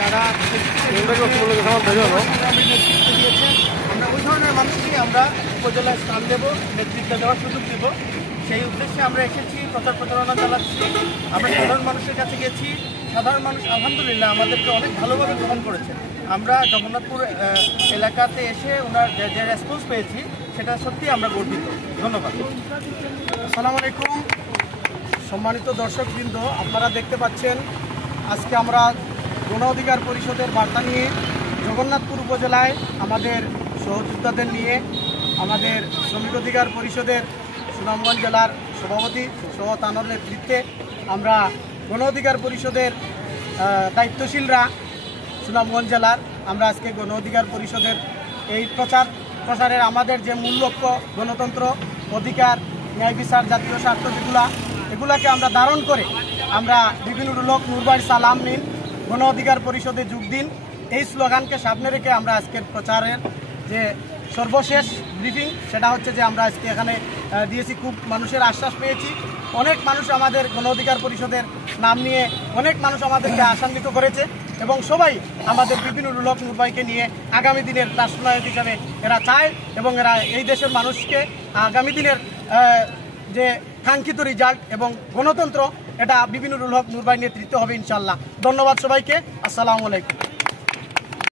যারা নেতৃত্ব দিয়েছেন, আমরা ওই ধরনের মানুষকেই আমরা উপজেলায় স্থান দেব, নেতৃত্ব দেওয়ার সুযোগ দেব। সেই উদ্দেশ্যে আমরা এসেছি, প্রচার প্রচারণা চালাচ্ছি। আমরা সাধারণ মানুষের কাছে গেছি, সাধারণ মানুষ আলহামদুলিল্লাহ আমাদেরকে অনেক ভালোভাবে গ্রহণ করেছে। আমরা জগন্নাথপুর এলাকাতে এসে ওনার যে রেসপন্স পেয়েছি সেটা সত্যি আমরা গর্বিত। ধন্যবাদ। আসসালামু আলাইকুম। সম্মানিত দর্শকবৃন্দ, আপনারা দেখতে পাচ্ছেন আজকে আমরা গণ অধিকার পরিষদের বার্তা নিয়ে জগন্নাথপুর উপজেলায় আমাদের সহযোদ্ধাদের নিয়ে আমাদের শ্রমিক অধিকার পরিষদের সুনামগঞ্জ জেলার সভাপতি সহ তানোর নেতৃত্বে আমরা গণ অধিকার পরিষদের দায়িত্বশীলরা সুনামগঞ্জ জেলার আমরা আজকে গণ অধিকার পরিষদের এই প্রচারের আমাদের যে মূল লক্ষ্য গণতন্ত্র, অধিকার, ন্যায় বিচার, জাতীয় স্বার্থ এগুলাকে আমরা ধারণ করে আমরা বিভিন্ন লোক নুরবাই সালাম নিন, গণ অধিকার পরিষদে যোগ দিন, এই স্লোগানকে সামনে রেখে আমরা আজকের প্রচারের যে সর্বশেষ ব্রিফিং সেটা হচ্ছে যে আমরা আজকে এখানে দিয়েছি। খুব মানুষের আশ্বাস পেয়েছি। অনেক মানুষ আমাদের গণ অধিকার পরিষদের নাম নিয়ে অনেক মানুষ আমাদেরকে আশান্বিত করেছে এবং সবাই আমাদের বিভিন্ন লোক নুরবাইকে নিয়ে আগামী দিনের রাষ্ট্রনায়ক হিসাবে এরা চায় এবং এরা এই দেশের মানুষকে আগামী দিনের যে কাঙ্ক্ষিত রেজাল্ট এবং গণতন্ত্র এটা বিভিন্ন লোক নুরবাই নেতৃত্ব হবে ইনশাল্লাহ। ধন্যবাদ সবাইকে। আসসালামু আলাইকুম।